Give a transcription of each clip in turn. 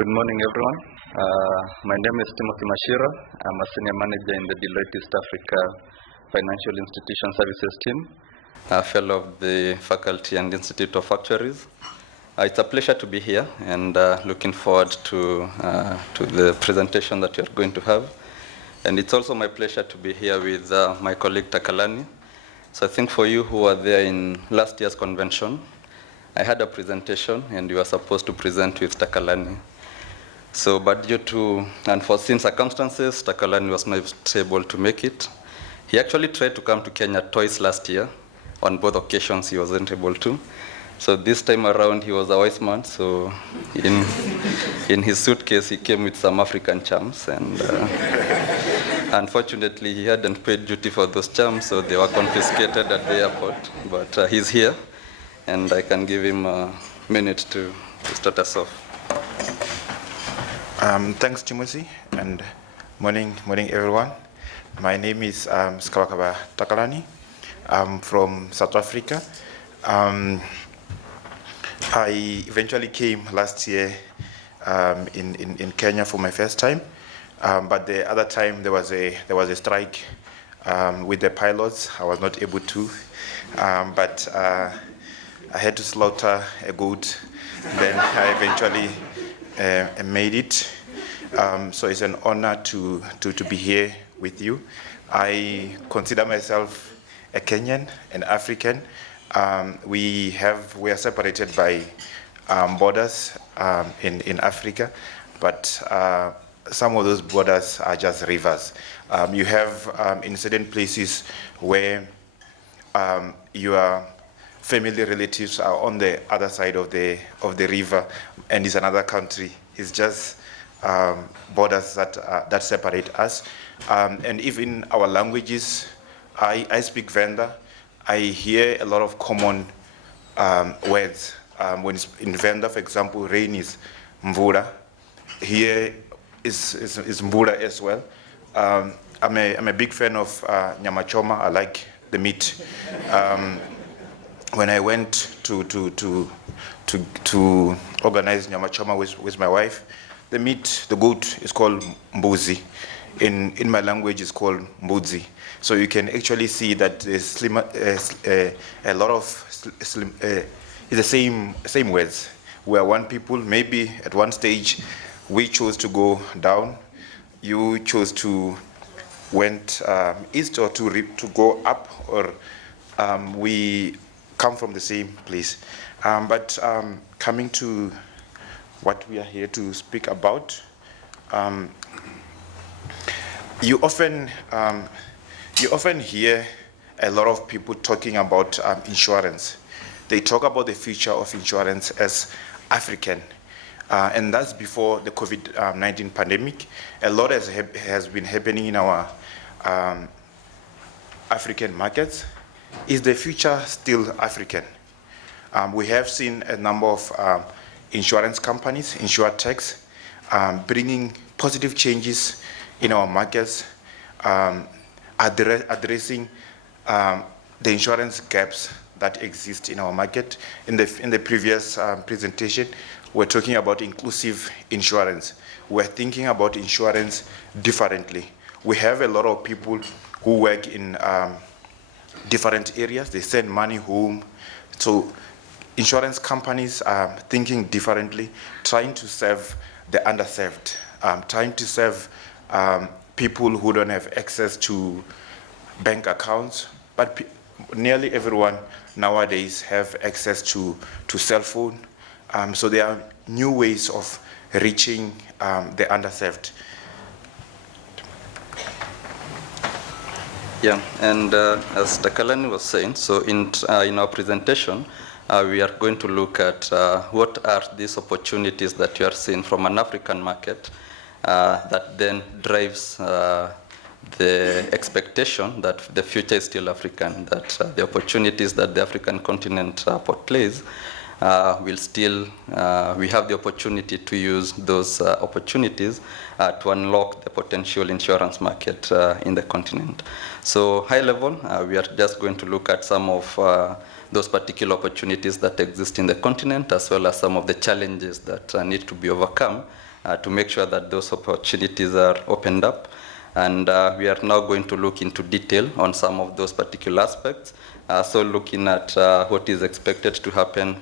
Good morning, everyone. My name is Machira. I'm a senior manager in the Deloitte East Africa Financial Institution Services team, a fellow of the Faculty and Institute of Actuaries. It's a pleasure to be here and looking forward to the presentation that you're going to have. And it's also my pleasure to be here with my colleague Takalani. So I think for you who were there in last year's convention, I had a presentation and you were supposed to present with Takalani. So, but due to unforeseen circumstances, Takalani was not able to make it. He actually tried to come to Kenya twice last year. On both occasions, he wasn't able to. So this time around, he was a wise man. So in his suitcase, he came with some African charms. And unfortunately, he hadn't paid duty for those charms, so they were confiscated at the airport. But he's here, and I can give him a minute to start us off. Thanks, Timothy, and morning everyone. My name is Sikhavhakhavka Takalani. I'm from South Africa. I eventually came last year in Kenya for my first time, but the other time there was a strike with the pilots. I was not able to, but I had to slaughter a goat. Then I eventually made it. So it's an honor to be here with you. I consider myself a Kenyan, an African. We are separated by borders in Africa, but some of those borders are just rivers. You have in certain places where your family relatives are on the other side of the river, and it's another country. It's just borders that separate us. And even our languages, I speak Venda. I hear a lot of common words. When it's in Venda, for example, rain is mvura. Here is mvura as well. I'm a big fan of nyama choma. I like the meat. When I went to organize nyama choma with my wife, the goat is called mbuzi. In my language, it's called mbuzi. So you can actually see that there's a lot of it's the same words. We are one people. Maybe at one stage we chose to go down. You chose to went east, or to go up, or we come from the same place. But coming to what we are here to speak about, you often hear a lot of people talking about insurance. They talk about the future of insurance as African, and that's before the COVID-19 pandemic. A lot has been happening in our African markets. Is the future still African? We have seen a number of insurance companies, insurtechs, bringing positive changes in our markets, addressing the insurance gaps that exist in our market. In the previous presentation, we're talking about inclusive insurance. We're thinking about insurance differently. We have a lot of people who work in different areas. They send money home. So insurance companies are thinking differently, trying to serve the underserved, trying to serve people who don't have access to bank accounts. But nearly everyone nowadays have access to cell phone. So there are new ways of reaching the underserved. Yeah, and as Takalani was saying, so in our presentation, we are going to look at what are these opportunities that you are seeing from an African market that then drives the expectation that the future is still African, that the opportunities that the African continent portrays will still, we have the opportunity to use those opportunities to unlock the potential insurance market in the continent. So high level, we are just going to look at some of those particular opportunities that exist in the continent, as well as some of the challenges that need to be overcome to make sure that those opportunities are opened up. And we are now going to look into detail on some of those particular aspects. So looking at what is expected to happen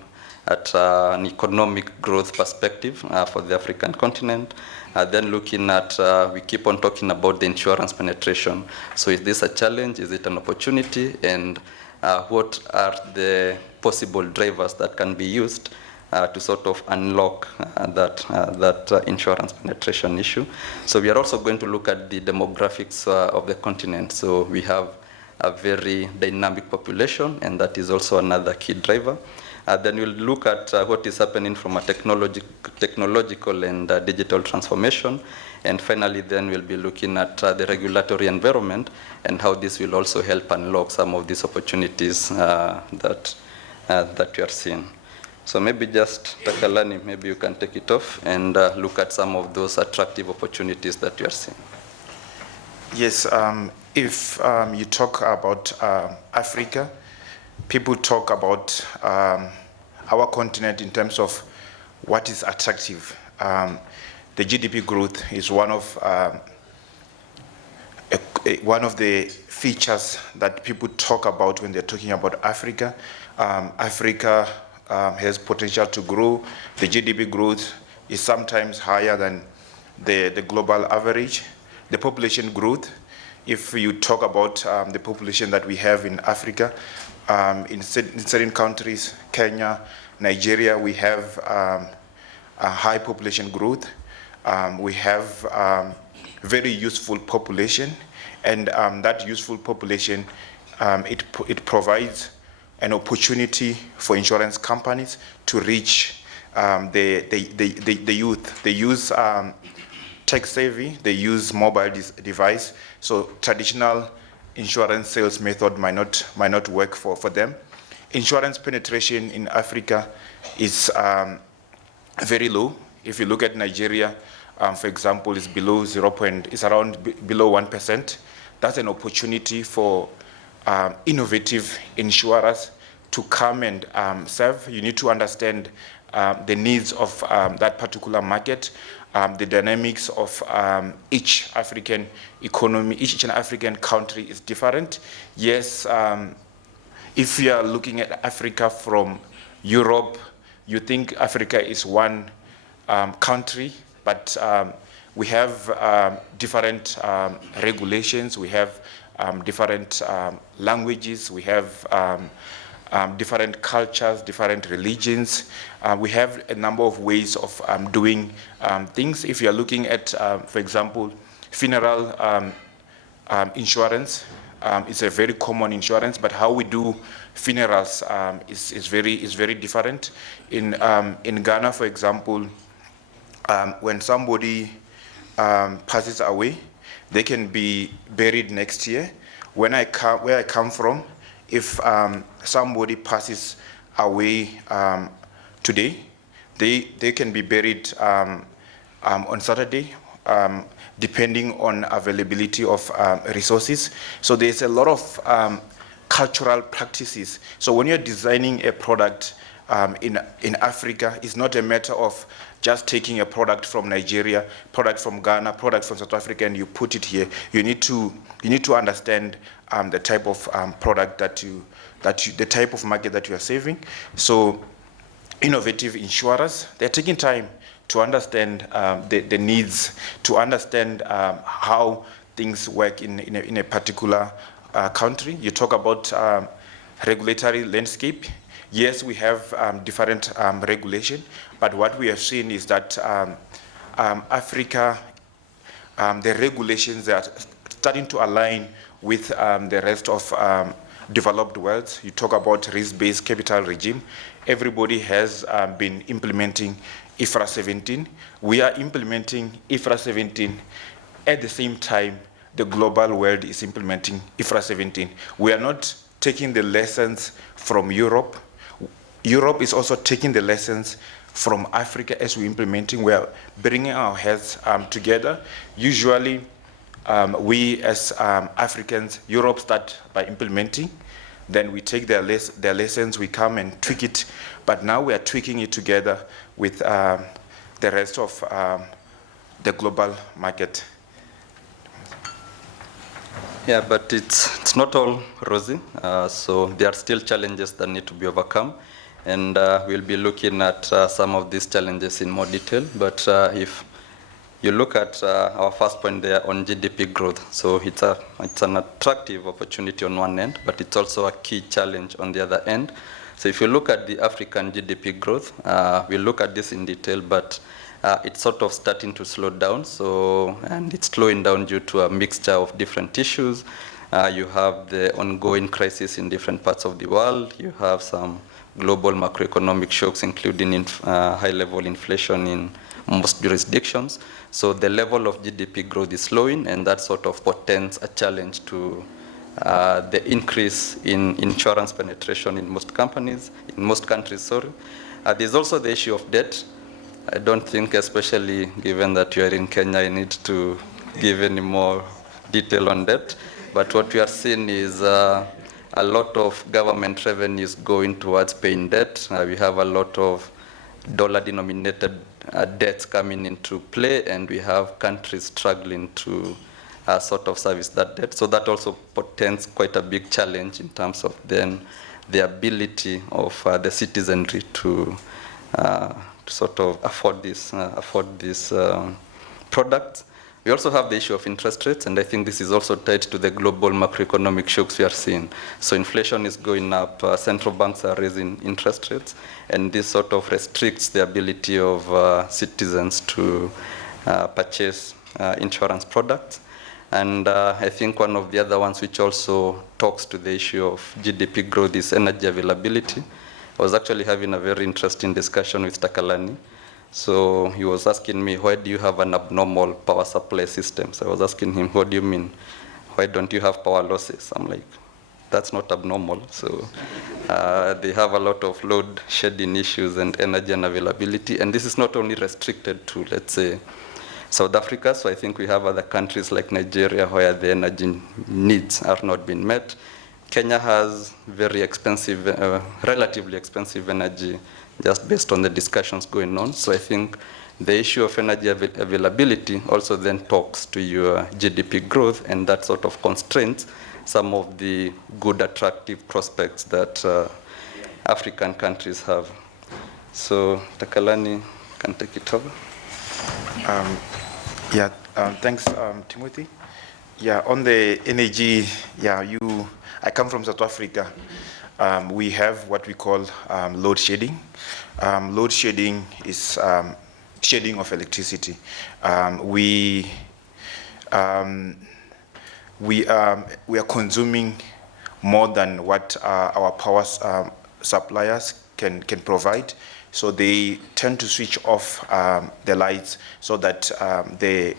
at an economic growth perspective for the African continent. Then looking at, we keep on talking about the insurance penetration. So is this a challenge? Is it an opportunity? And what are the possible drivers that can be used to sort of unlock that insurance penetration issue? So we are also going to look at the demographics of the continent. So we have a very dynamic population, and that is also another key driver. Then we'll look at what is happening from a technological and digital transformation. And finally, then we'll be looking at the regulatory environment and how this will also help unlock some of these opportunities that we are seeing. So maybe just, Takalani, maybe you can take it off and look at some of those attractive opportunities that you are seeing. Yes, if you talk about Africa, people talk about our continent in terms of what is attractive. The GDP growth is one of the features that people talk about when they're talking about Africa. Africa has potential to grow. The GDP growth is sometimes higher than the global average. The population growth, if you talk about the population that we have in Africa, in certain countries, Kenya, Nigeria, we have a high population growth. We have very useful population, and that useful population, it provides an opportunity for insurance companies to reach the youth. They use tech savvy, they use mobile device, so traditional insurance sales method might not work for them. Insurance penetration in Africa is very low. If you look at Nigeria, for example, it's below it's around below 1%. That's an opportunity for innovative insurers to come and serve. You need to understand the needs of that particular market, the dynamics of each African economy, each and African country is different. Yes, if you are looking at Africa from Europe, you think Africa is one country, but we have different regulations, we have different languages, we have different cultures, different religions. We have a number of ways of doing things. If you are looking at, for example, funeral insurance, it's a very common insurance, but how we do funerals is very different. In Ghana, for example, when somebody passes away, they can be buried next year. Where I come from, if somebody passes away today, they can be buried on Saturday, depending on availability of resources. So there's a lot of cultural practices. So when you're designing a product in Africa, it's not a matter of just taking a product from Nigeria, product from Ghana, product from South Africa, and you put it here. You need to understand the type of product the type of market that you are saving. So innovative insurers, they're taking time to understand the needs, to understand how things work in a particular country. You talk about regulatory landscape. Yes, we have different regulation, but what we have seen is that Africa, the regulations are starting to align with the rest of developed world. You talk about risk-based capital regime. Everybody has been implementing IFRS 17. We are implementing IFRS 17 at the same time the global world is implementing IFRS 17. We are not taking the lessons from Europe. Europe is also taking the lessons from Africa as we're implementing. We are bringing our heads together. Usually, we as Africans, Europe start by implementing, then we take their lessons, we come and tweak it, but now we are tweaking it together with the rest of the global market. Yeah, but it's not all rosy. So there are still challenges that need to be overcome. And we'll be looking at some of these challenges in more detail. But if you look at our first point there on GDP growth, so it's an attractive opportunity on one end, but it's also a key challenge on the other end. So if you look at the African GDP growth, we'll look at this in detail, but it's sort of starting to slow down. And it's slowing down due to a mixture of different issues. You have the ongoing crisis in different parts of the world. You have some global macroeconomic shocks, including high-level inflation in most jurisdictions. So the level of GDP growth is slowing, and that sort of portends a challenge to the increase in insurance penetration in most countries. There's also the issue of debt. I don't think, especially given that you are in Kenya, I need to give any more detail on debt. But what we are seeing is a lot of government revenues going towards paying debt. We have a lot of dollar-denominated debts coming into play, and we have countries struggling to sort of service that debt. So that also portends quite a big challenge in terms of then the ability of the citizenry to sort of afford these products. We also have the issue of interest rates, and I think this is also tied to the global macroeconomic shocks we are seeing. So inflation is going up, central banks are raising interest rates, and this sort of restricts the ability of citizens to purchase insurance products. And I think one of the other ones which also talks to the issue of GDP growth is energy availability. I was actually having a very interesting discussion with Takalani. So he was asking me, why do you have an abnormal power supply system? So I was asking him, what do you mean? Why don't you have power losses? I'm like, that's not abnormal. So they have a lot of load shedding issues and energy unavailability. And this is not only restricted to, let's say, South Africa. So I think we have other countries like Nigeria where the energy needs are not being met. Kenya has very expensive, relatively expensive energy just based on the discussions going on. So I think the issue of energy availability also then talks to your GDP growth, and that sort of constraints some of the good, attractive prospects that African countries have. So Takalani can take it over. Thanks, Timothy. Yeah, on the energy, I come from South Africa. We have what we call load shedding. Load shedding is shedding of electricity. We are consuming more than what our power suppliers can provide. So they tend to switch off the lights so that the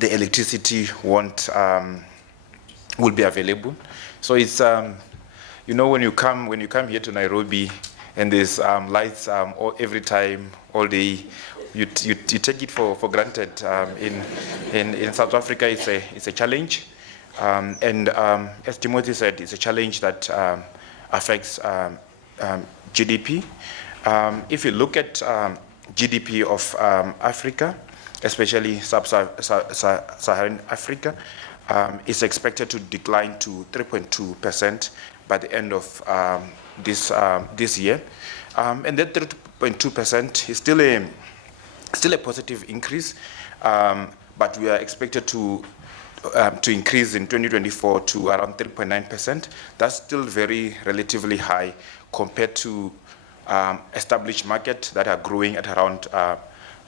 electricity will be available. So it's when you come here to Nairobi and there's lights every time, all day, you take it for granted. In South Africa, it's a challenge, and as Timothy said, it's a challenge that affects GDP. If you look at GDP of Africa, especially sub-Saharan Africa, is expected to decline to 3.2% by the end of this year, and that 3.2% is still a positive increase, but we are expected to increase in 2024 to around 3.9%. That's still very relatively high compared to established markets that are growing at around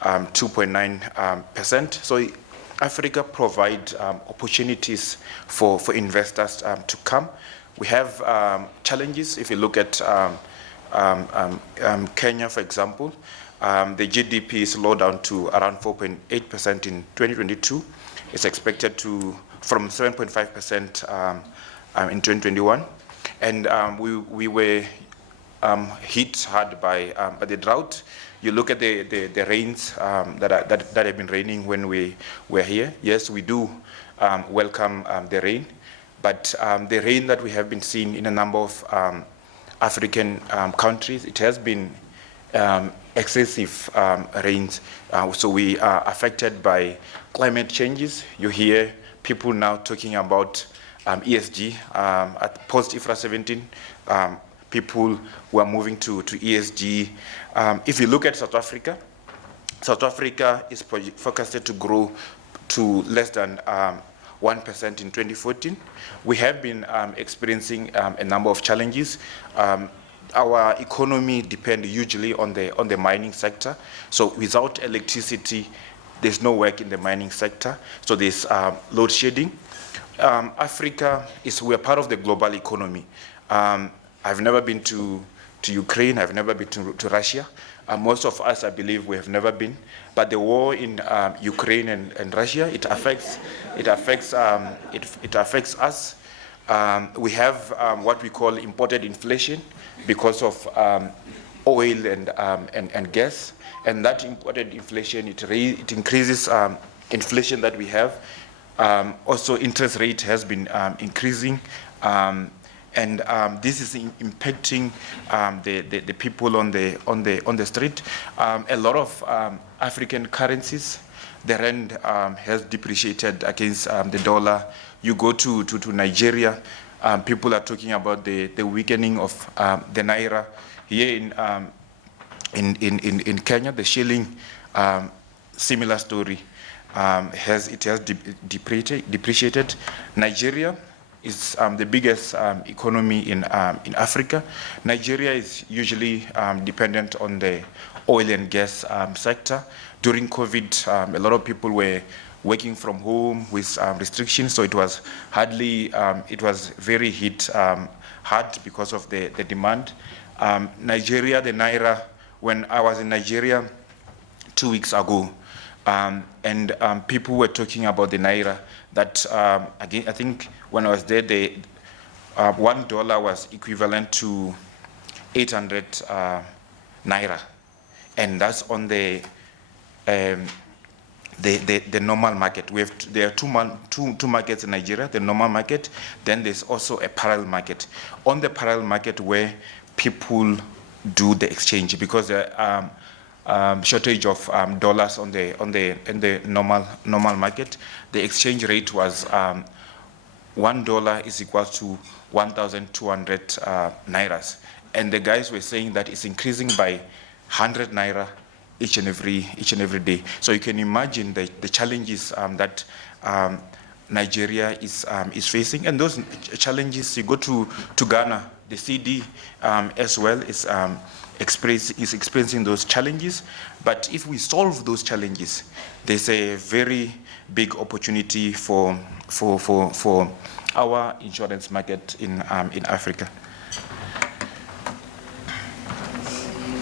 2.9%. So Africa provides opportunities for investors to come. We have challenges. If you look at Kenya, for example, the GDP slowed down to around 4.8% in 2022. It's expected to from 7.5% in 2021, and we were hit hard by the drought. You look at the rains that have been raining when we were here. Yes, we do welcome the rain, but the rain that we have been seeing in a number of African countries, it has been excessive rains. So we are affected by climate changes. You hear people now talking about ESG at post-IFRA 17. People who are moving to ESG. If you look at South Africa is forecasted to grow to less than 1% in 2014. We have been experiencing a number of challenges. Our economy depends hugely on the mining sector. So without electricity, there's no work in the mining sector. So there's load shedding. Africa we're part of the global economy. I've never been to Ukraine. I've never been to Russia. Most of us, I believe, we have never been. But the war in Ukraine and Russia, it affects us. We have what we call imported inflation because of oil and gas, and that imported inflation it increases inflation that we have. Also, interest rate has been increasing. And this is impacting the people on the street. A lot of African currencies, the rand has depreciated against the dollar. You go to Nigeria, people are talking about the weakening of the naira. Here in Kenya, the shilling, similar story. It has depreciated. Nigeria is the biggest economy in Africa. Nigeria is usually dependent on the oil and gas sector. During COVID, a lot of people were working from home with restrictions, so it was very hit hard because of the demand. Nigeria, the naira, when I was in Nigeria 2 weeks ago, and people were talking about the naira, that again, I think when I was there, $1 was equivalent to 800 naira, and that's on the normal market. There are two markets in Nigeria: the normal market, then there's also a parallel market. On the parallel market, where people do the exchange, because there shortage of dollars in the normal market, the exchange rate was $1 is equal to 1,200 nairas, and the guys were saying that it's increasing by 100 naira each and every day. So you can imagine the challenges that Nigeria is facing, and those challenges. You go to Ghana, the CD as well is experiencing those challenges. But if we solve those challenges, there's a very big opportunity for our insurance market in Africa.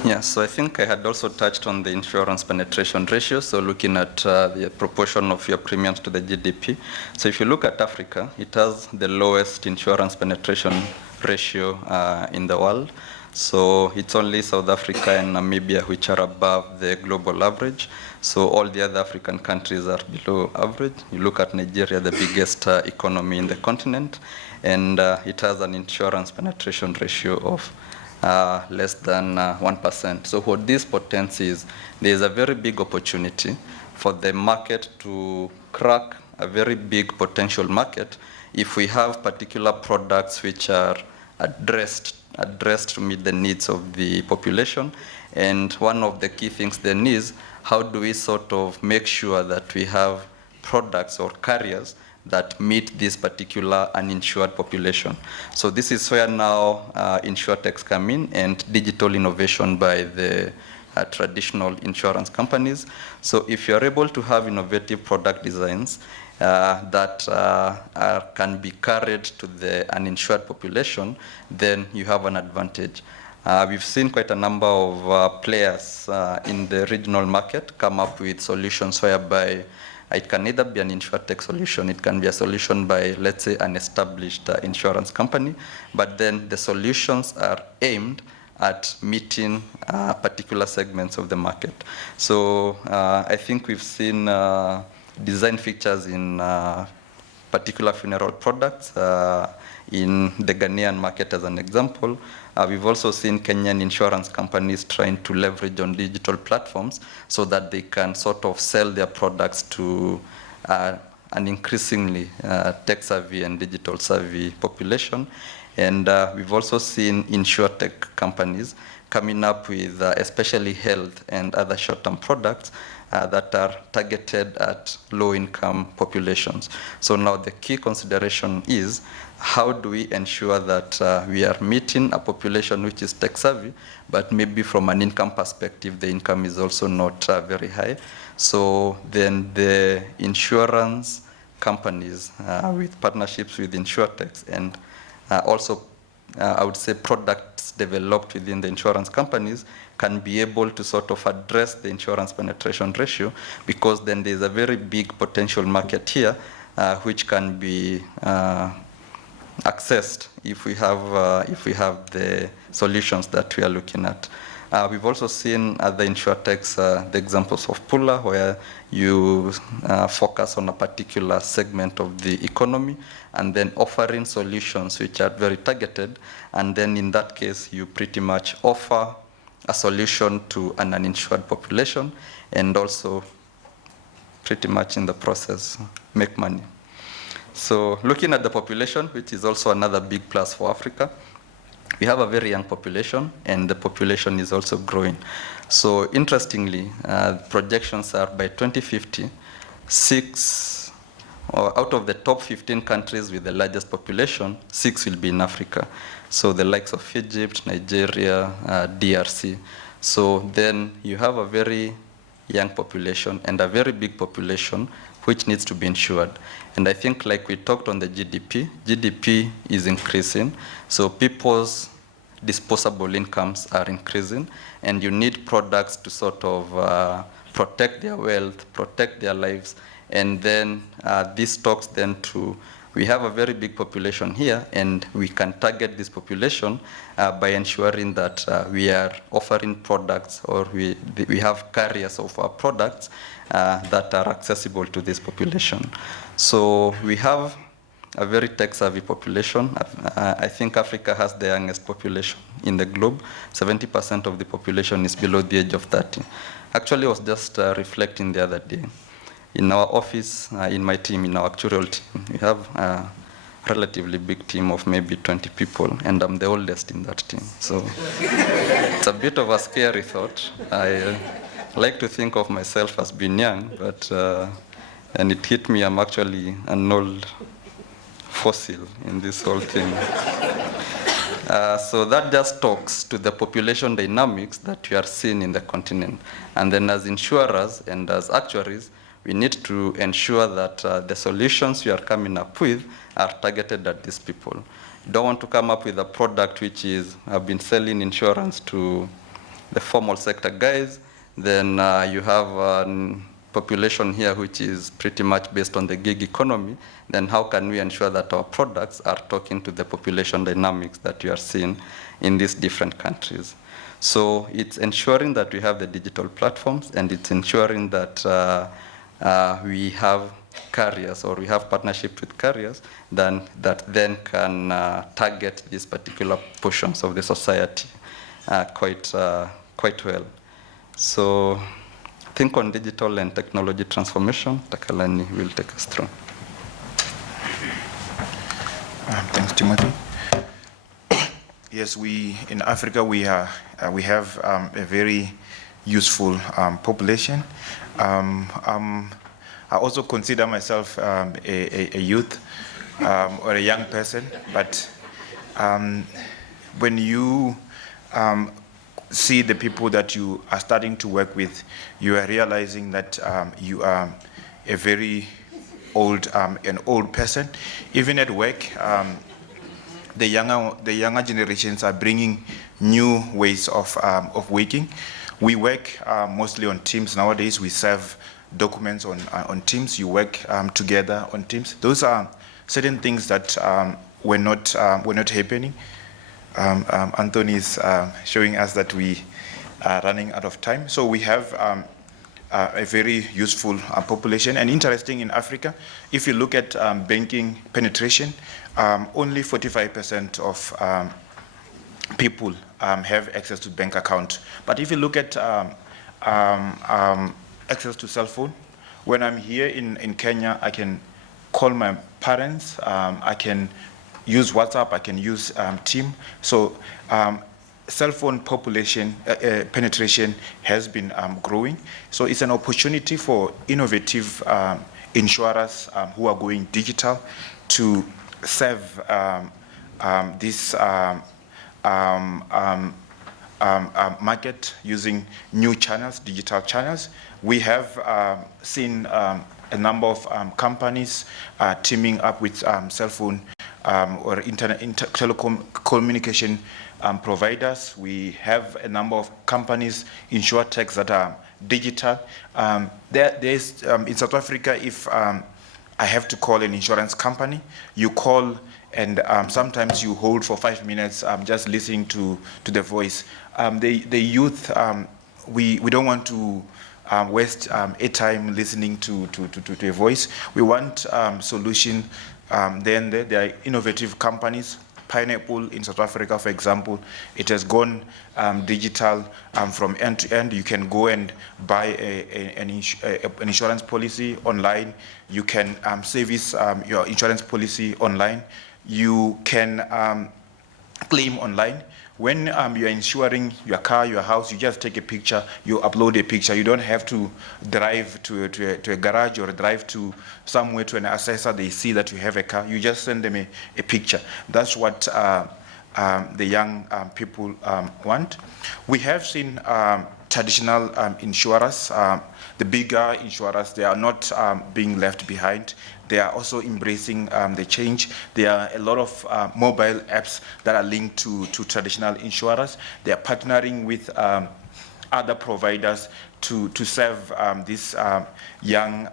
Yeah, so I think I had also touched on the insurance penetration ratio, so looking at the proportion of your premiums to the GDP. So if you look at Africa, it has the lowest insurance penetration ratio in the world. So it's only South Africa and Namibia which are above the global average. So all the other African countries are below average. You look at Nigeria, the biggest economy in the continent, and it has an insurance penetration ratio of less than 1%. So what this portends is there's a very big opportunity for the market to crack a very big potential market if we have particular products which are addressed to meet the needs of the population. And one of the key things then is, how do we sort of make sure that we have products or carriers that meet this particular uninsured population? So this is where now insurtechs come in, and digital innovation by the traditional insurance companies. So if you're able to have innovative product designs that can be carried to the uninsured population, then you have an advantage. We've seen quite a number of players in the regional market come up with solutions whereby it can either be an insurtech solution, it can be a solution by, let's say, an established insurance company, but then the solutions are aimed at meeting particular segments of the market. So I think we've seen design features in particular funeral products in the Ghanaian market as an example. We've also seen Kenyan insurance companies trying to leverage on digital platforms so that they can sort of sell their products to an increasingly tech-savvy and digital-savvy population. And we've also seen insurtech companies coming up with especially health and other short-term products that are targeted at low-income populations. So now the key consideration is, how do we ensure that we are meeting a population which is tech-savvy, but maybe from an income perspective, the income is also not very high. So then the insurance companies with partnerships with insurtechs and also, I would say, products developed within the insurance companies can be able to sort of address the insurance penetration ratio, because then there's a very big potential market here which can be accessed if we have the solutions that we are looking at. We've also seen other insurtechs, the examples of Pula, where you focus on a particular segment of the economy and then offering solutions which are very targeted. And then in that case, you pretty much offer a solution to an uninsured population and also pretty much in the process make money. So looking at the population, which is also another big plus for Africa, we have a very young population, and the population is also growing. So interestingly, projections are by 2050, out of the top 15 countries with the largest population, 6 will be in Africa. So the likes of Egypt, Nigeria, DRC. So then you have a very young population and a very big population which needs to be insured. And I think, like we talked on the GDP is increasing, so people's disposable incomes are increasing, and you need products to sort of protect their wealth, protect their lives, and then this talks then to, we have a very big population here, and we can target this population by ensuring that we are offering products, or we have carriers of our products that are accessible to this population. So we have a very tech-savvy population. I think Africa has the youngest population in the globe. 70% of the population is below the age of 30. Actually, I was just reflecting the other day. In our office, in my team, in our actuarial team, we have a relatively big team of maybe 20 people, and I'm the oldest in that team. So it's a bit of a scary thought. I like to think of myself as being young, but and it hit me, I'm actually an old fossil in this whole thing. So that just talks to the population dynamics that we are seeing in the continent. And then as insurers and as actuaries, we need to ensure that the solutions we are coming up with are targeted at these people. Don't want to come up with a product which is, I've been selling insurance to the formal sector guys, then you have a population here which is pretty much based on the gig economy. Then how can we ensure that our products are talking to the population dynamics that you are seeing in these different countries? So it's ensuring that we have the digital platforms, and it's ensuring that we have carriers, or we have partnerships with carriers that then can target these particular portions of the society quite well. So I think on digital and technology transformation, Takalani will take us through. Thanks, Timothy. Yes, in Africa we have a very useful population. I also consider myself a youth or a young person, but when you see the people that you are starting to work with, you are realizing that you are a very an old person. Even at work, the younger generations are bringing new ways of working. We work mostly on Teams nowadays. We serve documents on Teams. You work together on Teams. Those are certain things that were not happening. Anthony is showing us that we are running out of time. So we have a very useful population. And interesting in Africa, if you look at banking penetration, only 45% of people have access to bank account. But if you look at access to cell phone, when I'm here in Kenya, I can call my parents, I can use WhatsApp, I can use Team. So cell phone population penetration has been growing. So it's an opportunity for innovative insurers who are going digital to serve this market using new channels, digital channels. We have seen a number of companies teaming up with cell phone or telecom communication providers. We have a number of companies, insurtechs that are digital. There's in South Africa, if I have to call an insurance company, you call and sometimes you hold for 5 minutes just listening to the voice. The youth, we don't want to waste a time listening to a voice. We want solution. Then there are innovative companies. Pineapple in South Africa, for example, it has gone digital from end to end. You can go and buy an insurance policy online. You can service your insurance policy online. You can claim online. When you're insuring your car, your house, you just take a picture, you upload a picture. You don't have to drive to a garage or drive to somewhere to an assessor. They see that you have a car. You just send them a picture. That's what the young people want. We have seen traditional insurers, the bigger insurers, they are not being left behind. They are also embracing the change. There are a lot of mobile apps that are linked to traditional insurers. They are partnering with other providers to serve this young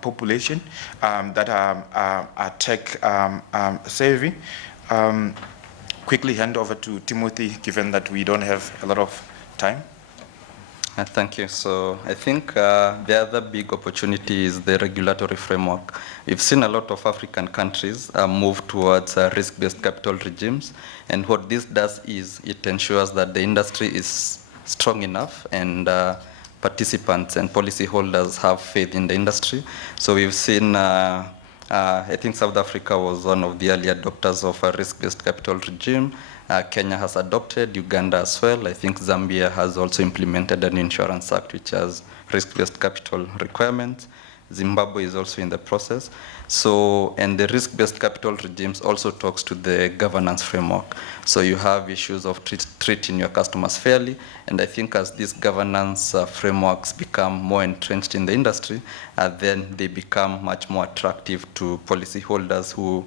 population that are tech savvy. Quickly hand over to Timothy, given that we don't have a lot of time. Thank you. So I think the other big opportunity is the regulatory framework. We've seen a lot of African countries move towards risk-based capital regimes. And what this does is it ensures that the industry is strong enough and participants and policyholders have faith in the industry. So we've seen, I think South Africa was one of the early adopters of a risk-based capital regime. Kenya has adopted, Uganda as well. I think Zambia has also implemented an insurance act which has risk-based capital requirements. Zimbabwe is also in the process. So, and the risk-based capital regimes also talks to the governance framework. So you have issues of treating your customers fairly. And I think as these governance frameworks become more entrenched in the industry, then they become much more attractive to policyholders who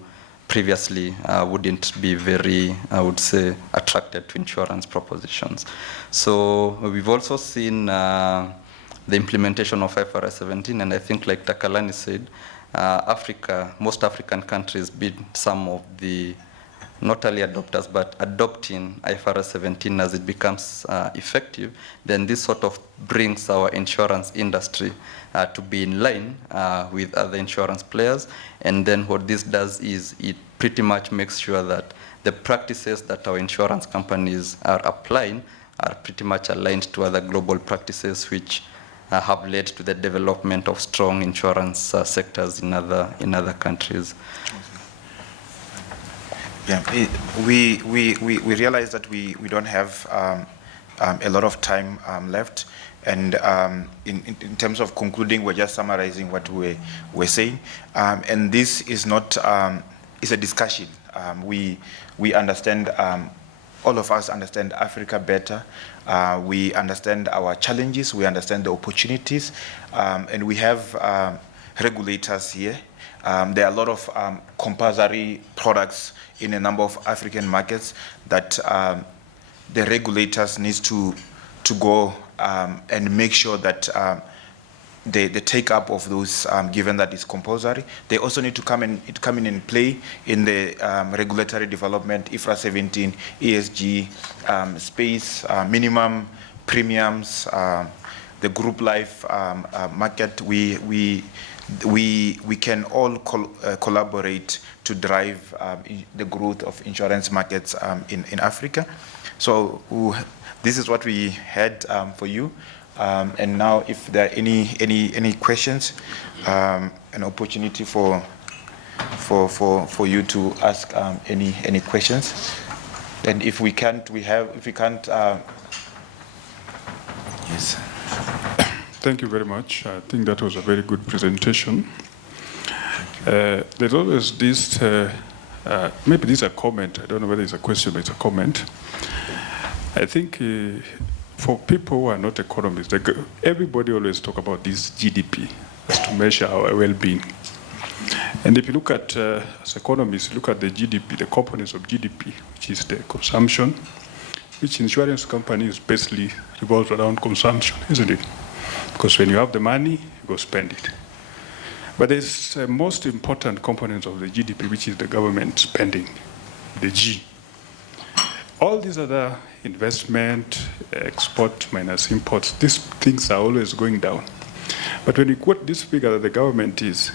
previously wouldn't be very, I would say, attracted to insurance propositions. So we've also seen the implementation of IFRS 17, and I think like Takalani said, Africa, most African countries been some of the not early adopters, but adopting IFRS 17 as it becomes effective, then this sort of brings our insurance industry to be in line with other insurance players. And then what this does is it pretty much makes sure that the practices that our insurance companies are applying are pretty much aligned to other global practices which have led to the development of strong insurance sectors in other countries. Yeah, we realize that we don't have a lot of time left, and in terms of concluding, we're just summarizing what we're saying, and this is not it's a discussion. We understand, all of us understand Africa better. We understand our challenges. We understand the opportunities, and we have regulators here. There are a lot of compulsory products in a number of African markets that the regulators need to go and make sure that the take up of those, given that it's compulsory, they also need to come in and play in the regulatory development, IFRS 17, ESG space, minimum premiums, the group life market, we can all collaborate to drive the growth of insurance markets in Africa. So this is what we had for you. And now, if there are any questions, an opportunity for you to ask any questions. And if we can't, yes. Thank you very much. I think that was a very good presentation. There's always this, maybe this is a comment. I don't know whether it's a question, but it's a comment. I think for people who are not economists, everybody always talk about this GDP as to measure our well-being. And if you look at, as economists, look at the GDP, the components of GDP, which is the consumption, which insurance companies basically revolves around consumption, isn't it? Because when you have the money, you go spend it. But there's a most important component of the GDP, which is the government spending, the G. All these other investment, export minus imports, these things are always going down. But when you quote this figure that the government is,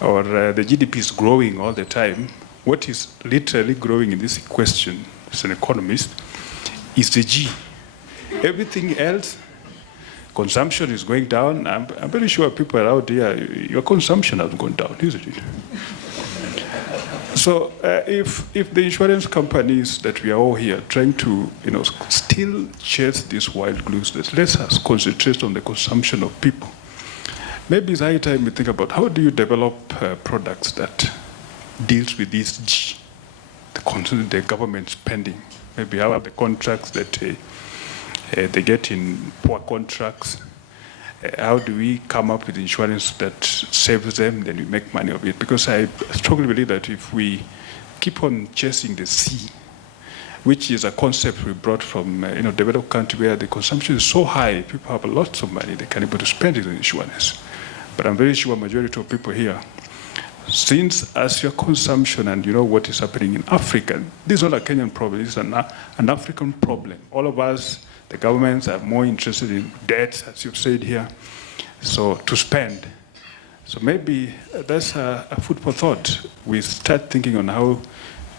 or the GDP is growing all the time, what is literally growing in this question, as an economist, is the G. Everything else, consumption is going down. I'm very sure people out there, your consumption has gone down, isn't it? So if the insurance companies that we are all here trying to, still chase these wild blues, let us concentrate on the consumption of people. Maybe it's high time we think about how do you develop products that deals with this G, the government spending. Maybe how are the contracts that they get in poor contracts. How do we come up with insurance that saves them, then we make money of it? Because I strongly believe that if we keep on chasing the C, which is a concept we brought from developed country where the consumption is so high, people have lots of money, they can be able to spend it on insurance. But I'm very sure majority of people here, since as your consumption and you know what is happening in Africa, this is not a Kenyan problem, this is an African problem. All of us, the governments are more interested in debt, as you've said here, so to spend. So maybe that's a food for thought. We start thinking on how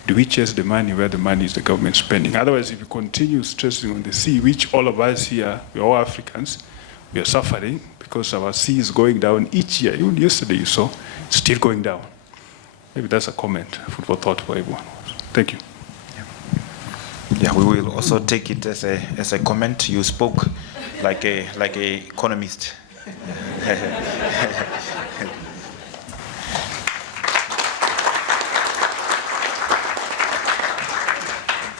do we chase the money where the money is the government spending. Otherwise, if you continue stressing on the sea, which all of us here, we're all Africans, we are suffering because our sea is going down each year. Even yesterday you saw, still going down. Maybe that's a comment, food for thought for everyone. Thank you. Yeah, we will also take it as a comment. You spoke like a economist.